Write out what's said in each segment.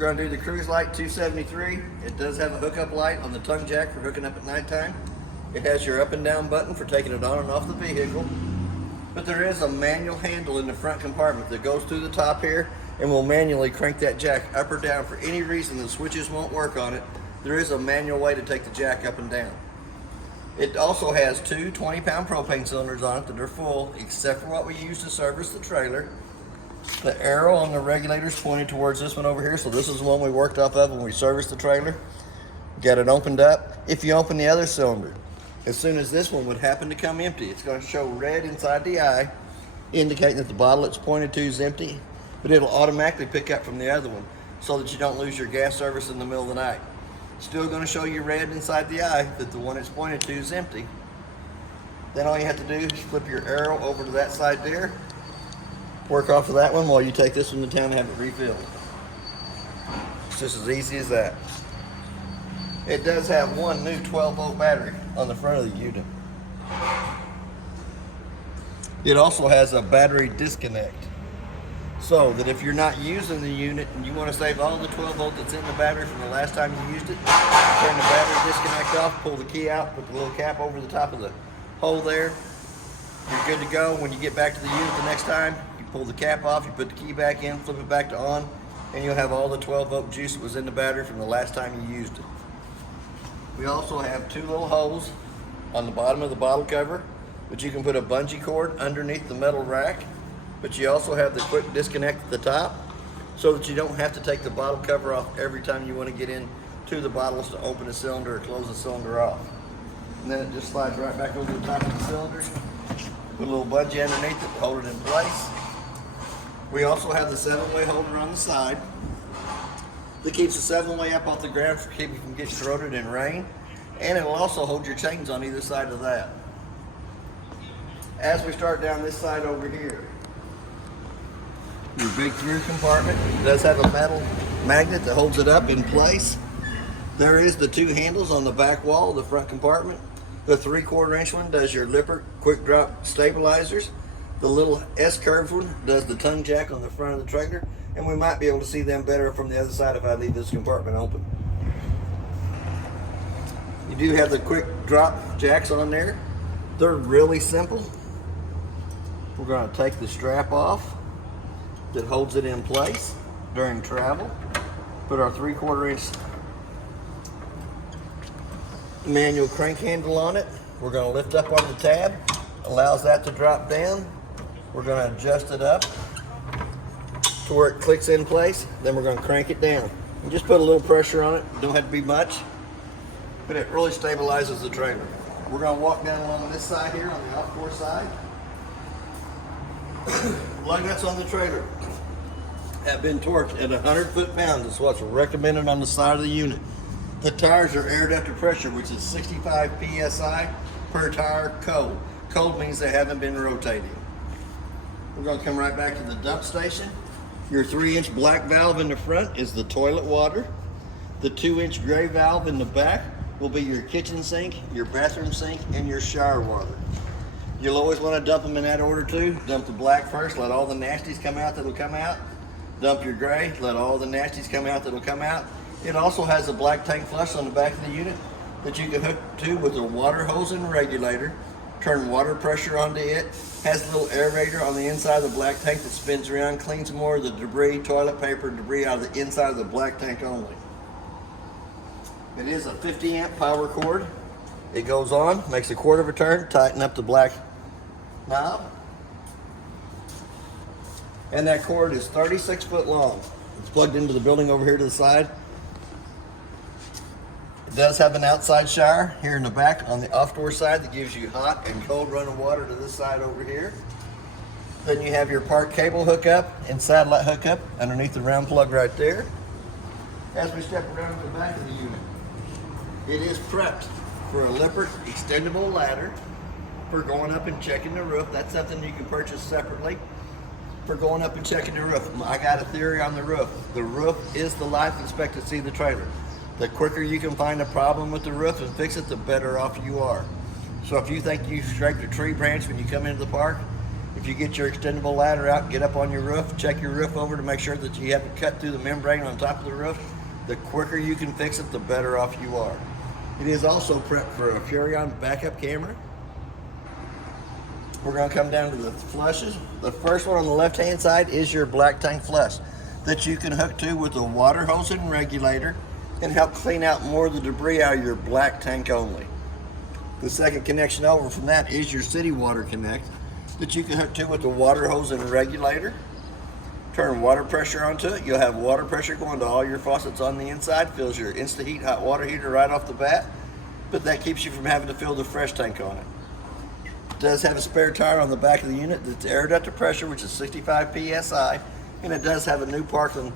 going to do the Cruise Lite 273. It does have a hookup light on the tongue jack for hooking up at nighttime. It has your up and down button for taking it on and off the vehicle. But there is a manual handle in the front compartment that goes through the top here and will manually crank that jack up or down. For any reason the switches won't work on it, there is a manual way to take the jack up and down. It also has two 20-pound propane cylinders on it that are full, except for what we use to service the trailer. The arrow on the regulator is pointed towards this one over here, so this is the one we worked off of when we serviced the trailer. Got it opened up. If you open the other cylinder, as soon as this one would happen to come empty, it's going to show red inside the eye, indicating that the bottle it's pointed to is empty, but it'll automatically pick up from the other one so that you don't lose your gas service in the middle of the night. Still going to show you red inside the eye that the one it's pointed to is empty. Then all you have to do is flip your arrow over to that side there, work off of that one while you take this one to town and have it refilled. It's just as easy as that. It does have one new 12-volt battery on the front of the unit. It also has a battery disconnect, so that if you're not using the unit and you want to save all the 12-volt that's in the battery from the last time you used it, turn the battery disconnect off, pull the key out, put the little cap over the top of the hole there. You're good to go. When you get back to the unit the next time, you pull the cap off, you put the key back in, flip it back to on, and you'll have all the 12-volt juice that was in the battery from the last time you used it. We also have two little holes on the bottom of the bottle cover, but you can put a bungee cord underneath the metal rack. But you also have the quick disconnect at the top so that you don't have to take the bottle cover off every time you want to get into the bottles to open a cylinder or close the cylinder off. And then it just slides right back over the top of the cylinder. Put a little bungee underneath it to hold it in place. We also have the 7-way holder on the side that keeps the 7-way up off the ground for keeping you from getting corroded in rain. And it will also hold your chains on either side of that. As we start down this side over here, your big through compartment does have a metal magnet that holds it up in place. There is the two handles on the back wall of the front compartment. The 3/4 inch one does your Lipper quick drop stabilizers. The little S-curved one does the tongue jack on the front of the trailer, and we might be able to see them better from the other side if I leave this compartment open. You do have the quick drop jacks on there. They're really simple. We're going to take the strap off that holds it in place during travel. Put our 3/4 inch manual crank handle on it. We're going to lift up on the tab, allows that to drop down. We're going to adjust it up to where it clicks in place. Then we're going to crank it down. And just put a little pressure on it. Don't have to be much, but it really stabilizes the trailer. We're going to walk down along this side here on the off-course side. Lug nuts on the trailer have been torqued at 100 foot-pounds. That's what's recommended on the side of the unit. The tires are air ducted pressure, which is 65 psi per tire cold. Cold means they haven't been rotating. We're going to come right back to the dump station. Your 3-inch black valve in the front is the toilet water. The 2-inch gray valve in the back will be your kitchen sink, your bathroom sink, and your shower water. You'll always want to dump them in that order too. Dump the black first, let all the nasties come out that'll come out. Dump your gray, let all the nasties come out that'll come out. It also has a black tank flush on the back of the unit that you can hook to with a water hose and regulator. Turn water pressure onto it. Has a little aerator on the inside of the black tank that spins around, cleans more of the debris, toilet paper, and debris out of the inside of the black tank only. It is a 50 amp power cord. It goes on, makes a quarter of a turn, tighten up the black knob. And that cord is 36 foot long. It's plugged into the building over here to the side. It does have an outside shower here in the back on the off-door side that gives you hot and cold running water to this side over here. Then you have your park cable hookup and satellite hookup underneath the round plug right there. As we step around to the back of the unit, it is prepped for a Lippert extendable ladder for going up and checking the roof. That's something you can purchase separately for going up and checking the roof. I got a theory on the roof. The roof is the life expectancy of the trailer. The quicker you can find a problem with the roof and fix it, the better off you are. So if you think you scraped a tree branch when you come into the park, If you get your extendable ladder out, get up on your roof, check your roof over to make sure that you haven't cut through the membrane on top of the roof. The quicker you can fix it, the better off you are. It is also prepped for a Furrion backup camera. We're going to come down to the flushes. The first one on the left-hand side is your black tank flush that you can hook to with a water hose and regulator and help clean out more of the debris out of your black tank only. The second connection over from that is your city water connect that you can hook to with the water hose and regulator. Turn water pressure onto it. You'll have water pressure going to all your faucets on the inside. Fills your Insta-Heat hot water heater right off the bat, but that keeps you from having to fill the fresh tank on it. It does have a spare tire on the back of the unit that's aired up to pressure, which is 65 PSI, and it does have a new Parkland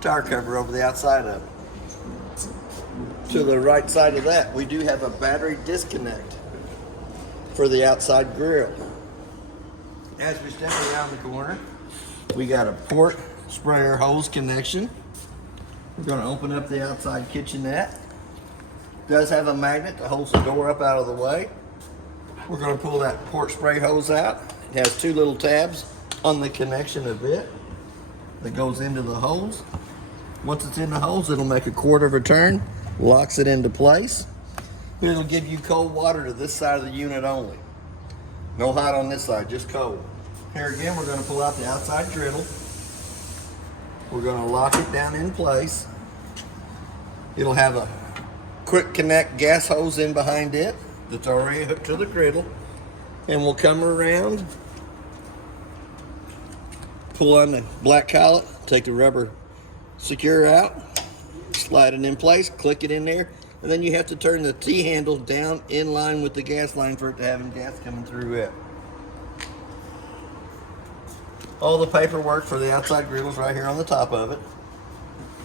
tire cover over the outside of it. To the right side of that, we do have a battery disconnect for the outside grill. As we step around the corner, we got a port sprayer hose connection. We're going to open up the outside kitchenette. It does have a magnet that holds the door up out of the way. We're going to pull that port spray hose out. It has two little tabs on the connection of it that goes into the hose. Once it's in the hose, it'll make a quarter of a turn, locks it into place. It'll give you cold water to this side of the unit only. No hot on this side, just cold. Here again, we're going to pull out the outside griddle. We're going to lock it down in place. It'll have a quick connect gas hose in behind it that's already hooked to the griddle. And we'll come around, pull on the black collet, take the rubber secure out, slide it in place, click it in there, and then you have to turn the T-handle down in line with the gas line for it to have any gas coming through it. All the paperwork for the outside griddle is right here on the top of it.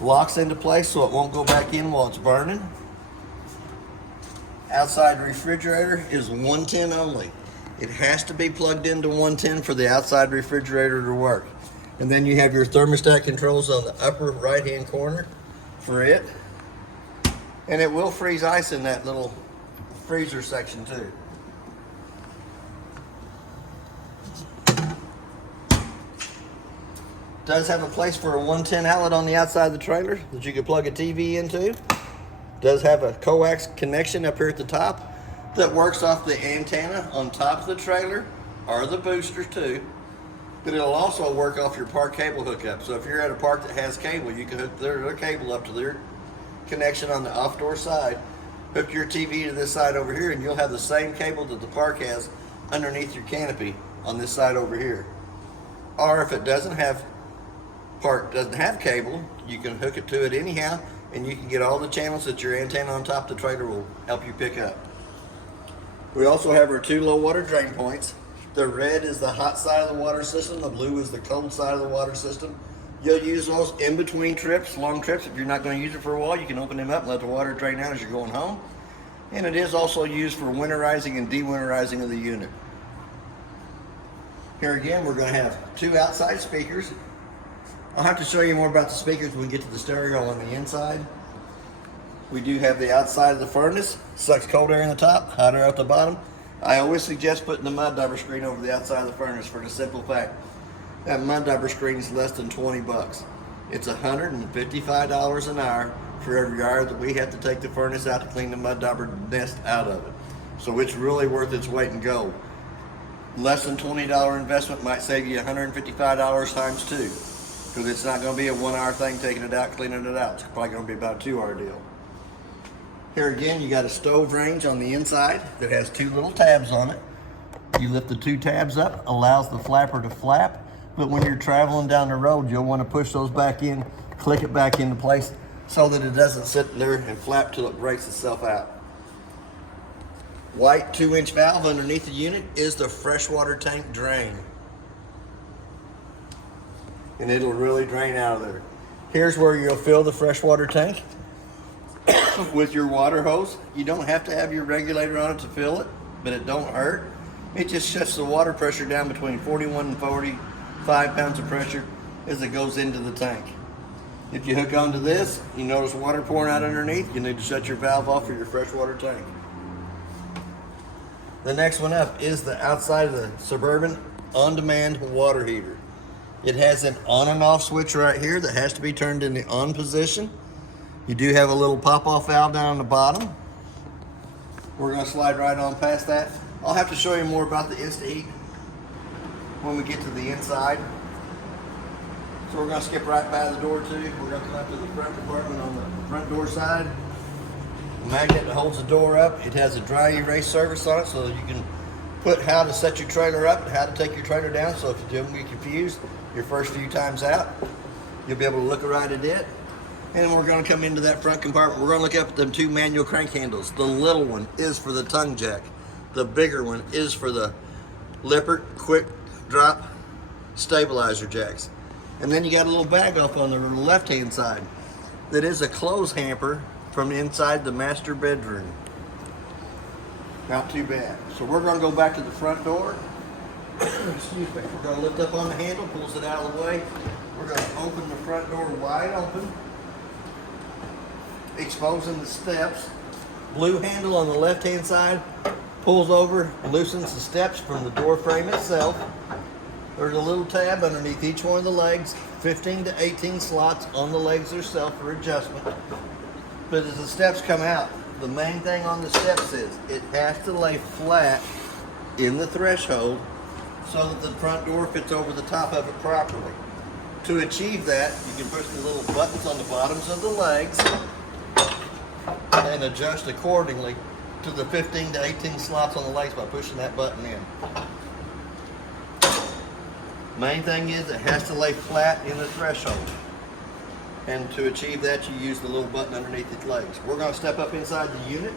Locks into place so it won't go back in while it's burning. Outside refrigerator is 110 only. It has to be plugged into 110 for the outside refrigerator to work. And then you have your thermostat controls on the upper right-hand corner for it. And it will freeze ice in that little freezer section too. Does have a place for a 110 outlet on the outside of the trailer that you can plug a TV into. Does have a coax connection up here at the top that works off the antenna on top of the trailer or the boosters too. But it'll also work off your park cable hookup. So if you're at a park that has cable, you can hook their cable up to their connection on the off-door side. Hook your TV to this side over here and you'll have the same cable that the park has underneath your canopy on this side over here. Or if it doesn't have cable, you can hook it to it anyhow and you can get all the channels that your antenna on top of the trailer will help you pick up. We also have our two low water drain points. The red is the hot side of the water system, the blue is the cold side of the water system. You'll use those in between trips, long trips. If you're not going to use it for a while, you can open them up and let the water drain out as you're going home. And it is also used for winterizing and dewinterizing of the unit. Here again, we're going to have two outside speakers. I'll have to show you more about the speakers when we get to the stereo on the inside. We do have the outside of the furnace, sucks cold air in the top, hot air out the bottom. I always suggest putting the mud dauber screen over the outside of the furnace for the simple fact that mud dauber screen is less than 20 bucks. It's $155 an hour for every hour that we have to take the furnace out to clean the mud dauber nest out of it. So it's really worth its weight in gold. Less than $20 investment might save you $155 times two. Because it's not going to be a 1 hour thing taking it out, cleaning it out. It's probably going to be about a 2 hour deal. Here again, you got a stove range on the inside that has two little tabs on it. You lift the two tabs up, allows the flapper to flap, but when you're traveling down the road, you'll want to push those back in, click it back into place so that it doesn't sit there and flap till it breaks itself out. White 2-inch valve underneath the unit is the freshwater tank drain. And it'll really drain out of there. Here's where you'll fill the freshwater tank with your water hose. You don't have to have your regulator on it to fill it, but it don't hurt. It just shuts the water pressure down between 41 and 45 pounds of pressure as it goes into the tank. If you hook onto this, you notice water pouring out underneath, you need to shut your valve off for your freshwater tank. The next one up is the outside of the Suburban on-demand water heater. It has an on and off switch right here that has to be turned in the on position. You do have a little pop-off valve down on the bottom. We're going to slide right on past that. I'll have to show you more about the InstaHeat when we get to the inside. So we're going to skip right by the door too. We're going to come up to the front compartment on the front door side. The magnet that holds the door up, it has a dry erase surface on it so that you can put how to set your trailer up and how to take your trailer down. So if you don't get confused your first few times out, you'll be able to look right at it. And we're going to come into that front compartment. We're going to look up at them two manual crank handles. The little one is for the tongue jack. The bigger one is for the Lippert quick drop stabilizer jacks. And then you got a little bag off on the left hand side that is a clothes hamper from inside the master bedroom. Not too bad. So we're going to go back to the front door. Excuse me. We're going to lift up on the handle, pulls it out of the way. We're going to open the front door wide open, exposing the steps. Blue handle on the left hand side pulls over, loosens the steps from the door frame itself. There's a little tab underneath each one of the legs, 15 to 18 slots on the legs themselves for adjustment. But as the steps come out, the main thing on the steps is it has to lay flat in the threshold so that the front door fits over the top of it properly. To achieve that, you can push the little buttons on the bottoms of the legs and adjust accordingly to the 15 to 18 slots on the legs by pushing that button in. Main thing is it has to lay flat in the threshold. And to achieve that, you use the little button underneath its legs. We're going to step up inside the unit.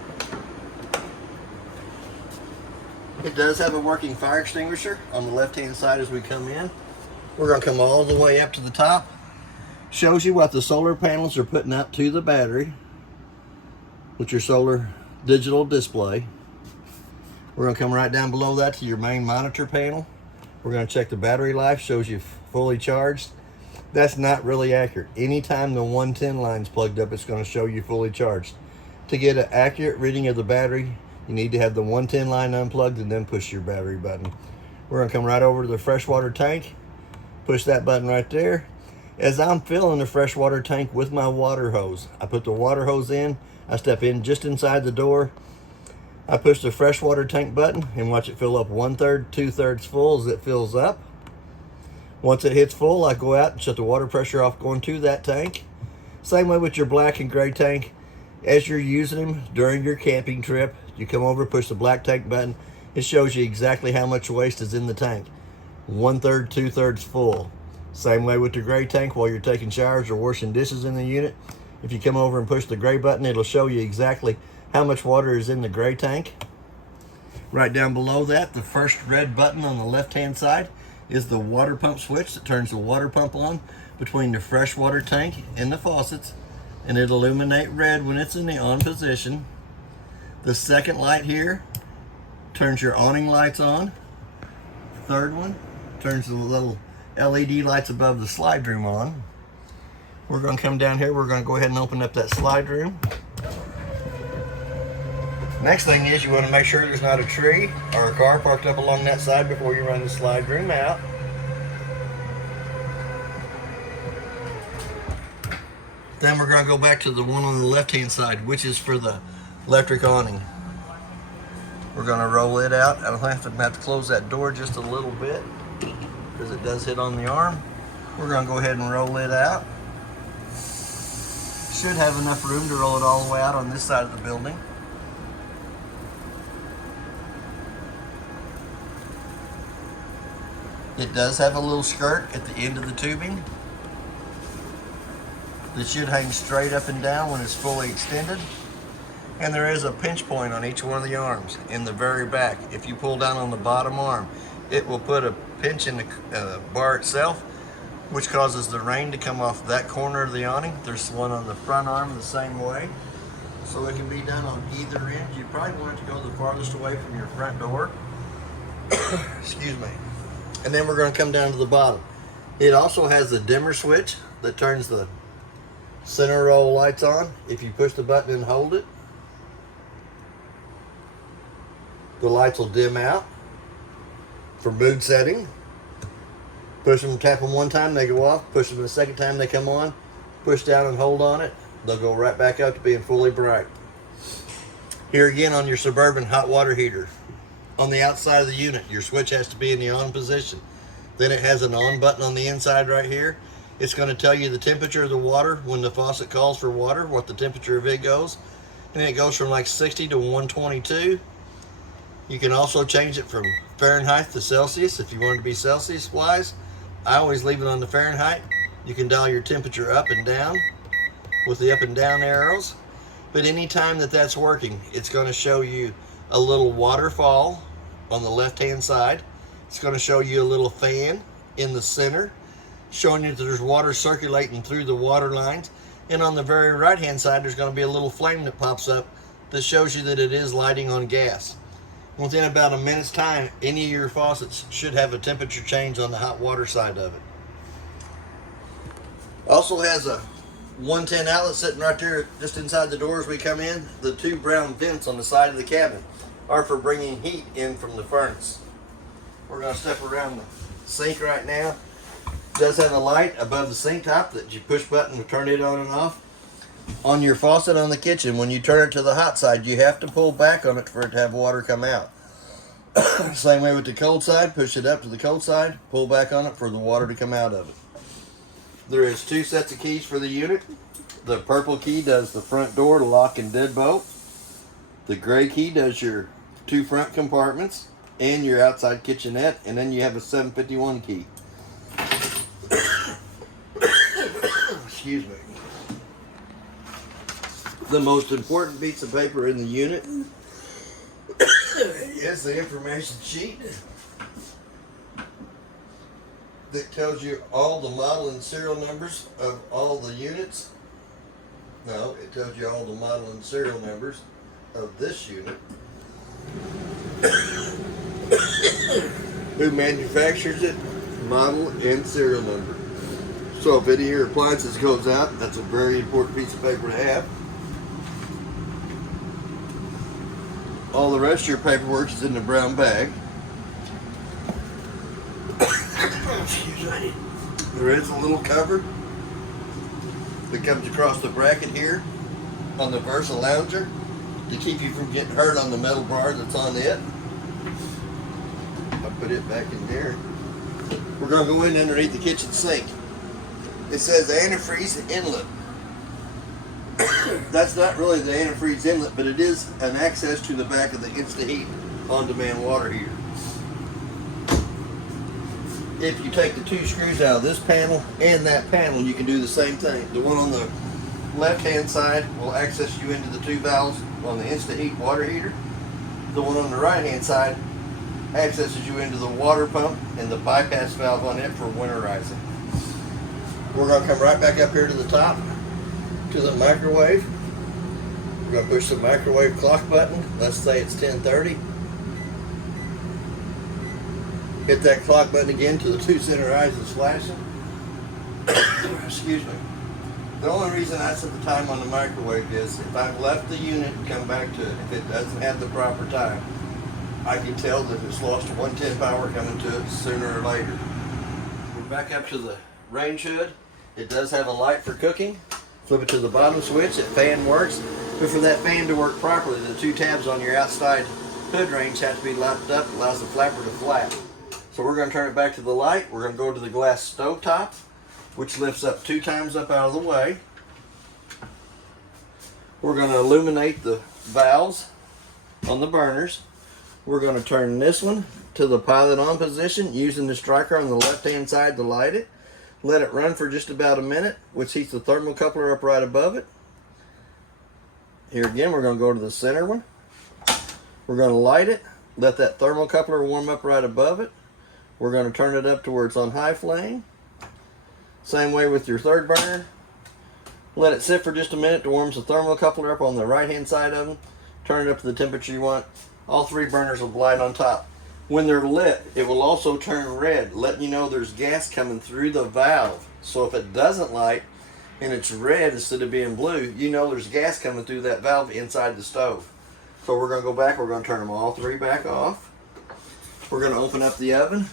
It does have a working fire extinguisher on the left-hand side as we come in. We're going to come all the way up to the top. Shows you what the solar panels are putting out to the battery with your solar digital display. We're going to come right down below that to your main monitor panel. We're going to check the battery life, shows you fully charged. That's not really accurate. Anytime the 110 line's plugged up, it's going to show you fully charged. To get an accurate reading of the battery, you need to have the 110 line unplugged and then push your battery button. We're going to come right over to the freshwater tank, push that button right there. As I'm filling the freshwater tank with my water hose, I put the water hose in, I step in just inside the door, I push the freshwater tank button and watch it fill up 1/3, 2/3 full as it fills up. Once it hits full, I go out and shut the water pressure off going to that tank. Same way with your black and gray tank. As you're using them during your camping trip, you come over, push the black tank button. It shows you exactly how much waste is in the tank. 1/3, 2/3 full. Same way with the gray tank while you're taking showers or washing dishes in the unit. If you come over and push the gray button, it'll show you exactly how much water is in the gray tank. Right down below that, the first red button on the left-hand side is the water pump switch that turns the water pump on between the freshwater tank and the faucets, and it'll illuminate red when it's in the on position. The second light here turns your awning lights on. Third one turns the little LED lights above the slide room on. We're going to come down here. We're going to go ahead and open up that slide room. Next thing is you want to make sure there's not a tree or a car parked up along that side before you run the slide room out. Then we're going to go back to the one on the left hand side, which is for the electric awning. We're going to roll it out. I don't have to close that door just a little bit because it does hit on the arm. We're going to go ahead and roll it out. Should have enough room to roll it all the way out on this side of the building. It does have a little skirt at the end of the tubing that should hang straight up and down when it's fully extended. And there is a pinch point on each one of the arms in the very back. If you pull down on the bottom arm, it will put a pinch in the bar itself, which causes the rain to come off that corner of the awning. There's one on the front arm the same way. So it can be done on either end. You probably want it to go the farthest away from your front door. Excuse me. And then we're going to come down to the bottom. It also has a dimmer switch that turns the center row lights on. If you push the button and hold it, the lights will dim out for mood setting. Push them, tap them one time, they go off. Push them the second time, they come on. Push down and hold on it. They'll go right back up to being fully bright. Here again on your Suburban hot water heater. On the outside of the unit, your switch has to be in the on position. Then it has an on button on the inside right here. It's going to tell you the temperature of the water when the faucet calls for water, what the temperature of it goes. And it goes from like 60 to 122. You can also change it from Fahrenheit to Celsius if you want it to be Celsius wise. I always leave it on the Fahrenheit. You can dial your temperature up and down with the up and down arrows. But anytime that that's working, it's going to show you a little waterfall on the left hand side. It's going to show you a little fan in the center, showing you that there's water circulating through the water lines. And on the very right hand side, there's going to be a little flame that pops up that shows you that it is lighting on gas. Within about a minute's time, any of your faucets should have a temperature change on the hot water side of it. Also has a 110 outlet sitting right there just inside the door as we come in. The two brown vents on the side of the cabin are for bringing heat in from the furnace. We're going to step around the sink right now. It does have a light above the sink top that you push button to turn it on and off. On your faucet on the kitchen, when you turn it to the hot side, you have to pull back on it for it to have water come out. Same way with the cold side, push it up to the cold side, pull back on it for the water to come out of it. There is two sets of keys for the unit. The purple key does the front door, lock and deadbolt. The gray key does your two front compartments and your outside kitchenette, and then you have a 751 key. Excuse me. The most important piece of paper in the unit is the information sheet that tells you all the model and serial numbers of all the units. No, it tells you all the model and serial numbers of this unit, who manufactures it, model and serial number. So if any of your appliances goes out, that's a very important piece of paper to have. All the rest of your paperwork is in the brown bag. Excuse me. There is a little cover that comes across the bracket here on the Versa Lounger to keep you from getting hurt on the metal bar that's on it. I'll put it back in there. We're going to go in underneath the kitchen sink. It says antifreeze inlet. That's not really the antifreeze inlet, but it is an access to the back of the InstaHeat on-demand water heater. If you take the two screws out of this panel and that panel, you can do the same thing. The one on the left-hand side will access you into the two valves on the InstaHeat water heater. The one on the right-hand side accesses you into the water pump and the bypass valve on it for winterizing. We're going to come right back up here to the top to the microwave. We're going to push the microwave clock button. Let's say it's 10:30. Hit that clock button again till the two center eyes is flashing. Excuse me. The only reason I set the time on the microwave is if I've left the unit and come back to it, if it doesn't have the proper time, I can tell that it's lost 110 power coming to it sooner or later. We're back up to the range hood. It does have a light for cooking. Flip it to the bottom switch, that fan works. But for that fan to work properly, the two tabs on your outside hood range have to be locked up. It allows the flapper to flap. So we're going to turn it back to the light. We're going to go to the glass stove top, which lifts up 2 times up out of the way. We're going to illuminate the valves on the burners. We're going to turn this one to the pilot on position using the striker on the left hand side to light it. Let it run for just about a minute, which heats the thermocoupler up right above it. Here again, we're going to go to the center one. We're going to light it. Let that thermocoupler warm up right above it. We're going to turn it up to where it's on high flame. Same way with your third burner. Let it sit for just a minute to warm the thermocoupler up on the right hand side of them. Turn it up to the temperature you want. All 3 burners will light on top. When they're lit, it will also turn red, letting you know there's gas coming through the valve. So if it doesn't light and it's red instead of being blue, you know there's gas coming through that valve inside the stove. So we're going to go back, we're going to turn them all 3 back off. We're going to open up the oven.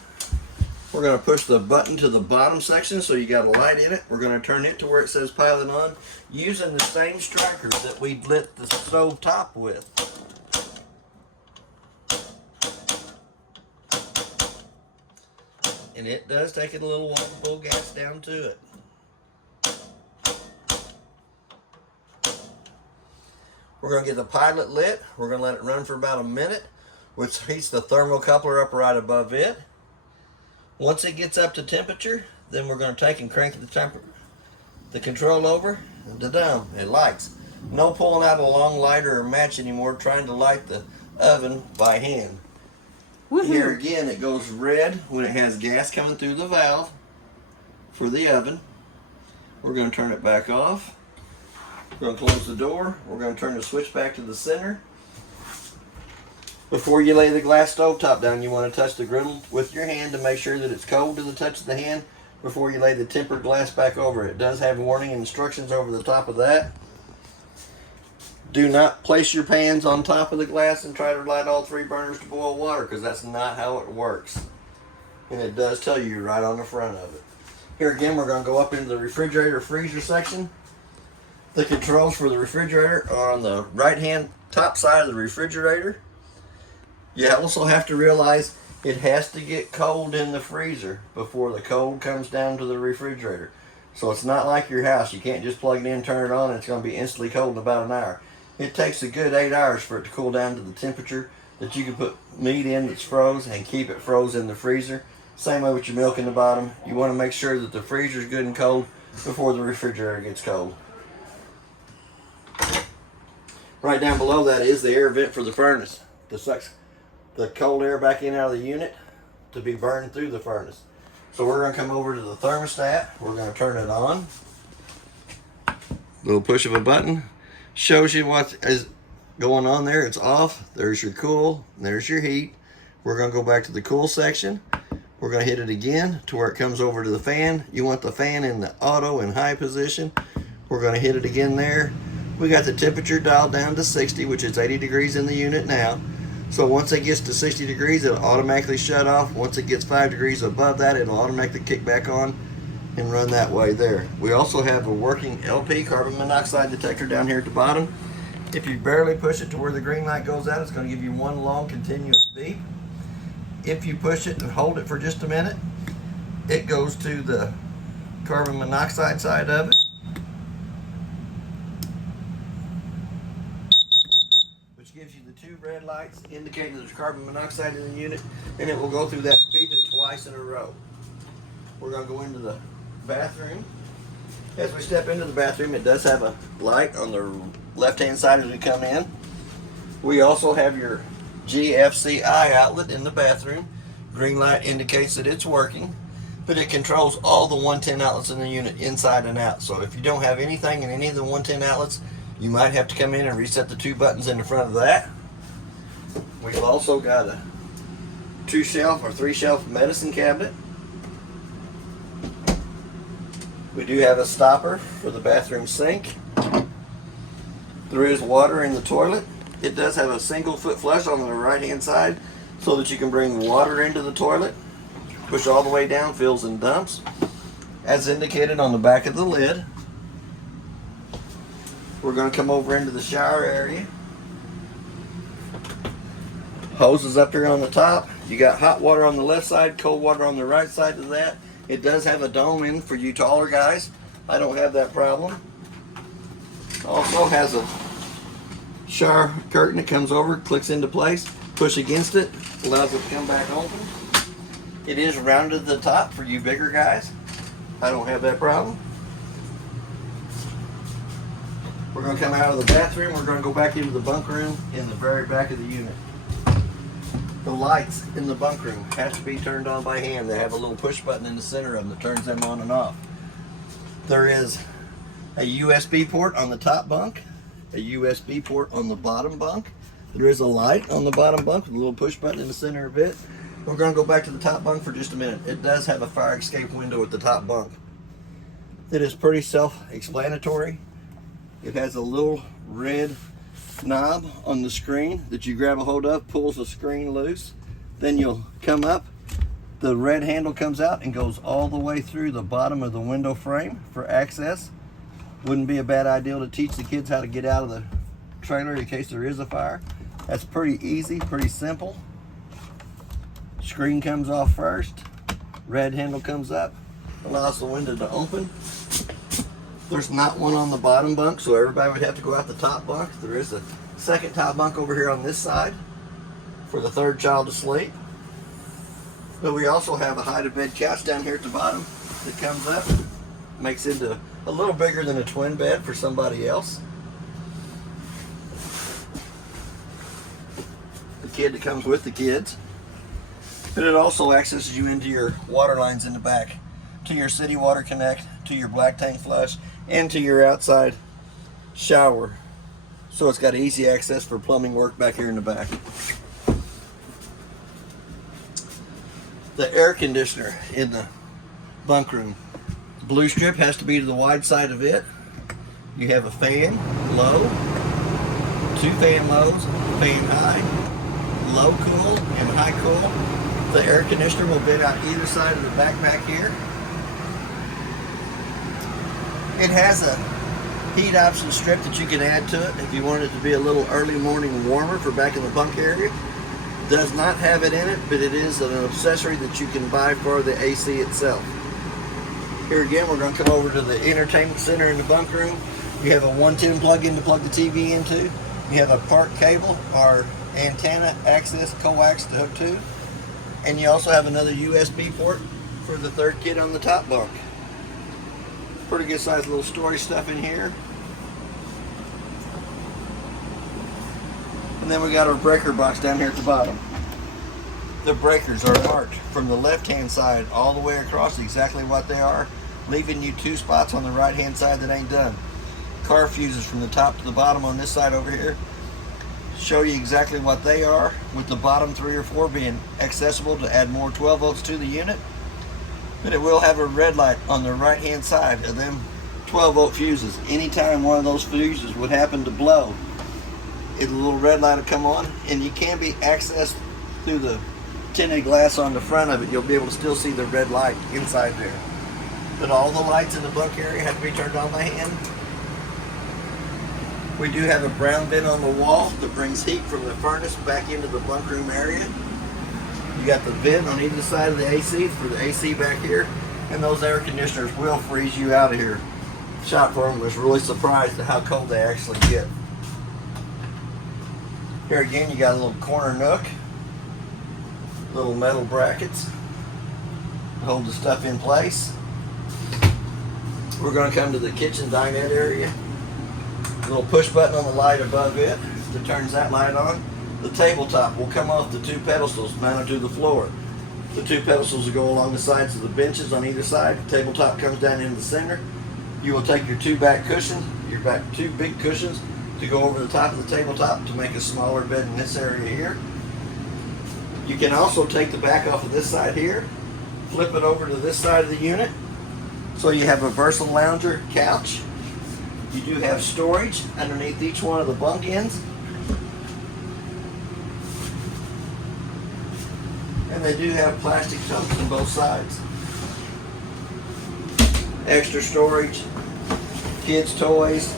We're going to push the button to the bottom section so you got a light in it. We're going to turn it to where it says pilot on using the same strikers that we lit the stove top with. And it does take it a little while to pull gas down to it. We're going to get the pilot lit. We're going to let it run for about a minute, which heats the thermocoupler up right above it. Once it gets up to temperature, then we're going to take and crank the control over, and da-dum, it lights. No pulling out a long lighter or match anymore trying to light the oven by hand. Here again, it goes red when it has gas coming through the valve for the oven. We're going to turn it back off. We're going to close the door. We're going to turn the switch back to the center. Before you lay the glass stove top down, you want to touch the griddle with your hand to make sure that it's cold to the touch of the hand before you lay the tempered glass back over it. It does have warning instructions over the top of that. Do not place your pans on top of the glass and try to light all 3 burners to boil water, because that's not how it works. And it does tell you right on the front of it. Here again, we're going to go up into the refrigerator freezer section. The controls for the refrigerator are on the right hand top side of the refrigerator. You also have to realize it has to get cold in the freezer before the cold comes down to the refrigerator. So it's not like your house. You can't just plug it in, turn it on, and it's going to be instantly cold in about an hour. It takes a good 8 hours for it to cool down to the temperature that you can put meat in that's froze and keep it frozen in the freezer. Same way with your milk in the bottom. You want to make sure that the freezer is good and cold before the refrigerator gets cold. Right down below that is the air vent for the furnace. That sucks the cold air back in out of the unit to be burned through the furnace. So we're going to come over to the thermostat. We're going to turn it on. Little push of a button shows you what is going on there. It's off. There's your cool. There's your heat. We're going to go back to the cool section. We're going to hit it again to where it comes over to the fan. You want the fan in the auto and high position. We're going to hit it again there. We got the temperature dialed down to 60, which is 80 degrees in the unit now. So once it gets to 60 degrees, it'll automatically shut off. Once it gets 5 degrees above that, it'll automatically kick back on and run that way there. We also have a working LP, carbon monoxide detector, down here at the bottom. If you barely push it to where the green light goes out, it's going to give you one long continuous beep. If you push it and hold it for just a minute, it goes to the carbon monoxide side of it. Which gives you the 2 red lights indicating there's carbon monoxide in the unit, and it will go through that beeping twice in a row. We're going to go into the bathroom. As we step into the bathroom, it does have a light on the left-hand side as we come in. We also have your GFCI outlet in the bathroom. Green light indicates that it's working, but it controls all the 110 outlets in the unit inside and out. So if you don't have anything in any of the 110 outlets, you might have to come in and reset the 2 buttons in the front of that. We've also got a 2-shelf or 3-shelf medicine cabinet. We do have a stopper for the bathroom sink. There is water in the toilet. It does have a single foot flush on the right hand side so that you can bring water into the toilet. Push all the way down, fills and dumps, as indicated on the back of the lid. We're going to come over into the shower area. Hose is up here on the top. You got hot water on the left side, cold water on the right side of that. It does have a dome in for you taller guys. I don't have that problem. Also has a shower curtain that comes over, clicks into place, push against it, allows it to come back open. It is rounded to the top for you bigger guys. I don't have that problem. We're going to come out of the bathroom. We're going to go back into the bunk room in the very back of the unit. The lights in the bunk room have to be turned on by hand. They have a little push button in the center of them that turns them on and off. There is a USB port on the top bunk, a USB port on the bottom bunk. There is a light on the bottom bunk with a little push button in the center of it. We're going to go back to the top bunk for just a minute. It does have a fire escape window at the top bunk. It is pretty self-explanatory. It has a little red knob on the screen that you grab a hold of, pulls the screen loose. Then you'll come up, The red handle comes out and goes all the way through the bottom of the window frame for access. Wouldn't be a bad idea to teach the kids how to get out of the trailer in case there is a fire. That's pretty easy, pretty simple. Screen comes off first. Red handle comes up, allows the window to open. There's not one on the bottom bunk, so everybody would have to go out the top bunk. There is a second top bunk over here on this side for the third child to sleep. But we also have a hide-to-bed couch down here at the bottom that comes up, makes into a little bigger than a twin bed for somebody else. The kid that comes with the kids. But it also accesses you into your water lines in the back, to your city water connect, to your black tank flush, and to your outside shower. So it's got easy access for plumbing work back here in the back. The air conditioner in the bunk room. The blue strip has to be to the wide side of it. You have a fan, low, 2 fan lows, fan high, low cool and high cool. The air conditioner will vent out either side of the backpack here. It has a heat option strip that you can add to it if you want it to be a little early morning warmer for back in the bunk area. Does not have it in it, but it is an accessory that you can buy for the AC itself. Here again, we're going to come over to the entertainment center in the bunk room. You have a 110 plug-in to plug the TV into. You have a park cable or antenna access coax to hook to. And you also have another USB port for the third kid on the top bunk. Pretty good sized little storage stuff in here. And then we got our breaker box down here at the bottom. The breakers are marked from the left hand side all the way across exactly what they are, leaving you 2 spots on the right hand side that ain't done. Car fuses from the top to the bottom on this side over here show you exactly what they are, with the bottom 3 or 4 being accessible to add more 12 volts to the unit. But it will have a red light on the right hand side of them 12 volt fuses. Anytime one of those fuses would happen to blow, a little red light will come on, and you can be accessed through the tinted glass on the front of it. You'll be able to still see the red light inside there. But all the lights in the bunk area have to be turned on by hand. We do have a brown vent on the wall that brings heat from the furnace back into the bunk room area. You got the vent on either side of the AC for the AC back here, and those air conditioners will freeze you out of here. Shop firm was really surprised at how cold they actually get. Here again, you got a little corner nook, little metal brackets to hold the stuff in place. We're going to come to the kitchen dinette area. A little push button on the light above it that turns that light on. The tabletop will come off the 2 pedestals mounted to the floor. The 2 pedestals will go along the sides of the benches on either side. The tabletop comes down in the center. You will take your 2 back cushions, your 2 big cushions, to go over the top of the tabletop to make a smaller bed in this area here. You can also take the back off of this side here, flip it over to this side of the unit, so you have a Versa lounger couch. You do have storage underneath each one of the bunk ends. And they do have plastic totes on both sides. Extra storage, kids' toys.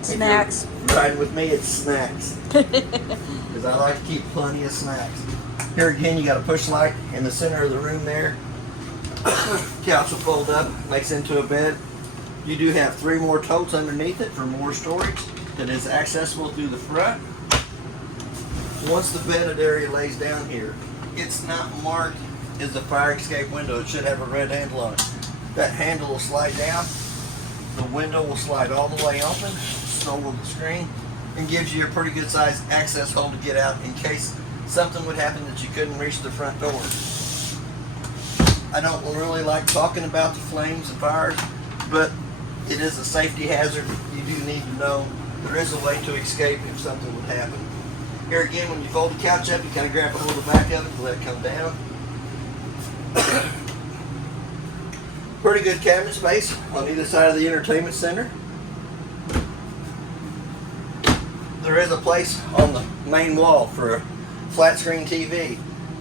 Snacks. Riding with me, it's snacks. Because I like to keep plenty of snacks. Here again, you got a push light in the center of the room there. Couch will fold up, makes into a bed. You do have 3 more totes underneath it for more storage that is accessible through the front. Once the bedded area lays down here, it's not marked as a fire escape window. It should have a red handle on it. That handle will slide down. The window will slide all the way open, so will the screen, and gives you a pretty good sized access hole to get out in case something would happen that you couldn't reach the front door. I don't really like talking about the flames and fires, but it is a safety hazard. You do need to know there is a way to escape if something would happen. Here again, when you fold the couch up, you kind of grab a hold of the back of it and let it come down. Pretty good cabinet space on either side of the entertainment center. There is a place on the main wall for a flat screen TV.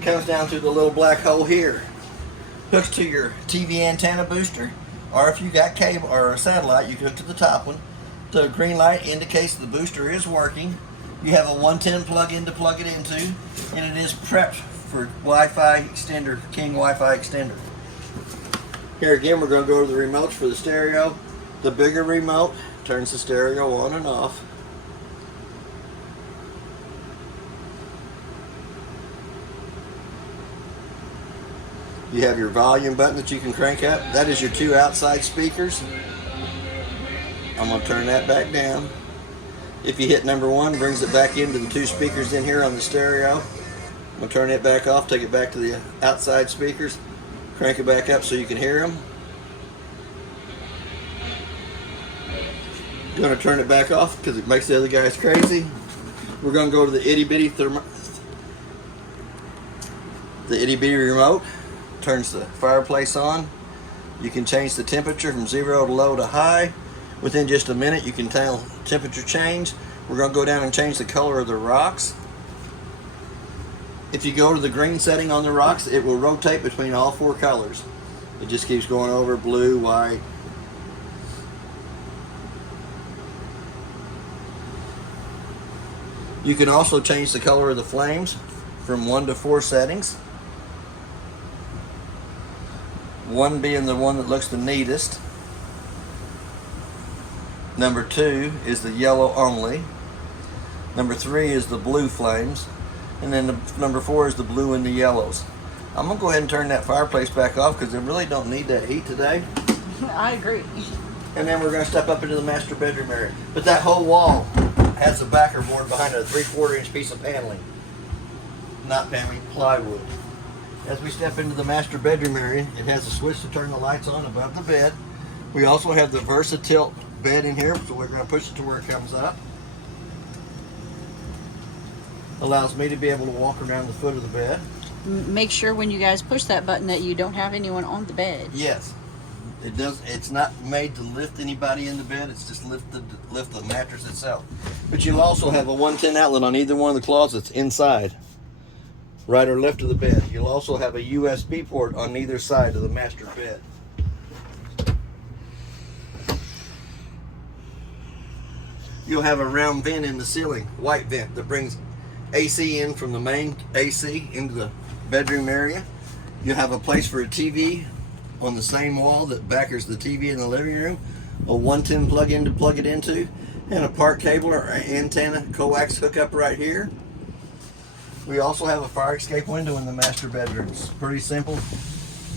comes down through the little black hole here. Hooks to your TV antenna booster, or if you got cable or a satellite, you can hook to the top one. The green light indicates the booster is working. You have a 110 plug-in to plug it into, and it is prepped for Wi-Fi extender, King Wi-Fi extender. Here again, we're going to go to the remotes for the stereo. The bigger remote turns the stereo on and off. You have your volume button that you can crank up. That is your 2 outside speakers. I'm going to turn that back down. If you hit number 1, brings it back into the 2 speakers in here on the stereo. I'm going to turn it back off, take it back to the outside speakers, crank it back up so you can hear them. Going to turn it back off because it makes the other guys crazy. We're going to go to the itty bitty remote. Turns the fireplace on. You can change the temperature from 0 to low to high. Within just a minute you can tell temperature change. We're going to go down and change the color of the rocks. If you go to the green setting on the rocks, it will rotate between all 4 colors. It just keeps going over blue, white. You can also change the color of the flames from 1 to 4 settings. 1 being the one that looks the neatest. Number 2 is the yellow only. Number 3 is the blue flames. And then number 4 is the blue and the yellows. I'm going to go ahead and turn that fireplace back off because I really don't need that heat today. I agree. And then we're going to step up into the master bedroom area. But that whole wall has a backer board behind it, a 3/4 inch piece of paneling. Not paneling, plywood. As we step into the master bedroom area, it has a switch to turn the lights on above the bed. We also have the VersaTilt bed in here, so we're going to push it to where it comes up. Allows me to be able to walk around the foot of the bed. Make sure when you guys push that button that you don't have anyone on the bed. Yes. It does. It's not made to lift anybody in the bed. It's just lift the mattress itself. But you'll also have a 110 outlet on either one of the closets inside, right or left of the bed. You'll also have a USB port on either side of the master bed. You'll have a round vent in the ceiling, white vent, that brings AC in from the main AC into the bedroom area. You'll have a place for a TV on the same wall that backers the TV in the living room, a 110 plug-in to plug it into, and a park cable or antenna coax hookup right here. We also have a fire escape window in the master bedroom. It's pretty simple.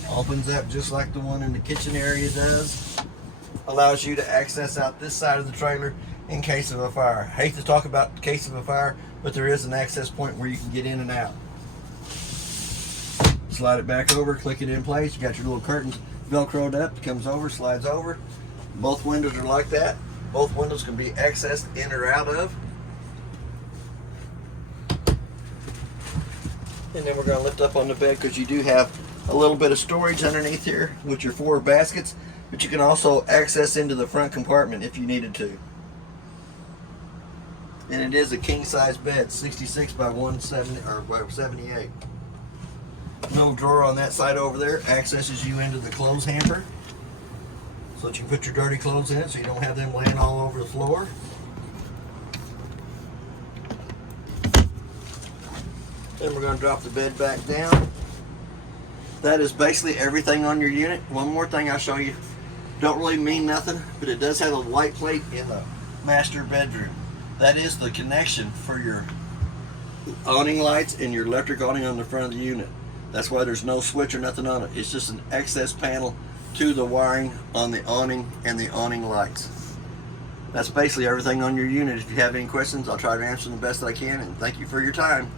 Opens up just like the one in the kitchen area does. Allows you to access out this side of the trailer in case of a fire. Hate to talk about the case of a fire, but there is an access point where you can get in and out. Slide it back over, click it in place. You got your little curtains velcroed up. It comes over, slides over. Both windows are like that. Both windows can be accessed in or out of. And then we're going to lift up on the bed because you do have a little bit of storage underneath here with your 4 baskets, but you can also access into the front compartment if you needed to. And it is a king size bed, 66 by 170 or by 78. Little drawer on that side over there accesses you into the clothes hamper, so that you can put your dirty clothes in it so you don't have them laying all over the floor. Then we're going to drop the bed back down. That is basically everything on your unit. One more thing I'll show you. Don't really mean nothing, but it does have a white plate in the master bedroom. That is the connection for your awning lights and your electric awning on the front of the unit. That's why there's no switch or nothing on it. It's just an access panel to the wiring on the awning and the awning lights. That's basically everything on your unit. If you have any questions, I'll try to answer them the best that I can, and thank you for your time.